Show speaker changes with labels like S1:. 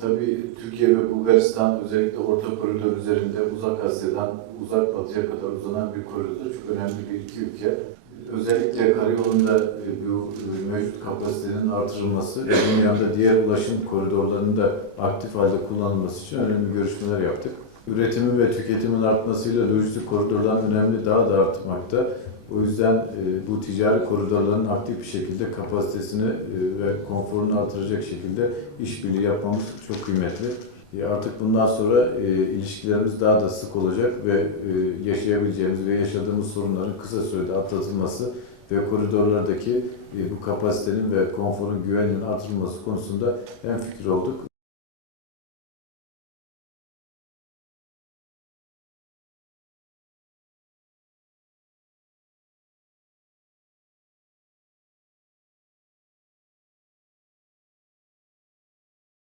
S1: Tabii Türkiye ve Bulgaristan özellikle Orta Koridor üzerinde Uzak Asya'dan Uzak Batı'ya kadar uzanan bir koridor. Çok önemli bir iki ülke. Özellikle karayolunda e, bu e, mevcut kapasitenin artırılması yanında diğer ulaşım koridorlarının da aktif halde kullanılması için önemli görüşmeler yaptık. Üretimin ve tüketimin artmasıyla lojistik koridorların önemli daha da artmakta. O yüzden e, bu ticari koridorların aktif bir şekilde kapasitesini e, ve konforunu artıracak şekilde işbirliği yapmamız çok kıymetli. E, Artık bundan sonra ilişkilerimiz daha da sık olacak ve yaşayabileceğimiz ve yaşadığımız sorunların kısa sürede atlatılması ve koridorlardaki bu kapasitenin ve konforun güvenliğinin artırılması konusunda hem fikir olduk